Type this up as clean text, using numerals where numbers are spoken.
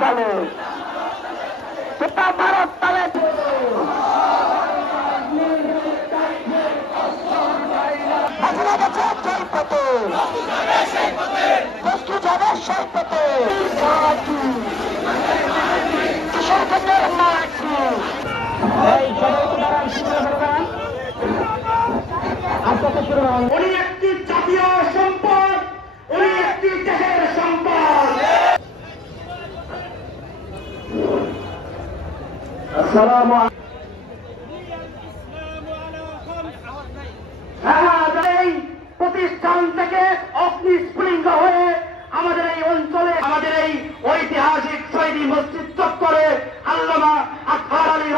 কালে ভারত তালে বস্তু যাবে সেই পথে কিশোরগঞ্জের মাটি উনি একটি জাতীয় সম্পদ, উনি একটি দেশের সম্পদ। এই প্রতিষ্ঠান থেকে অগ্নিস্ফুলিঙ্গ হয়ে আমাদের এই অঞ্চলে, আমাদের এই ঐতিহাসিক শহীদ মসজিদ চত্বরে আল্লামা আকবর আলী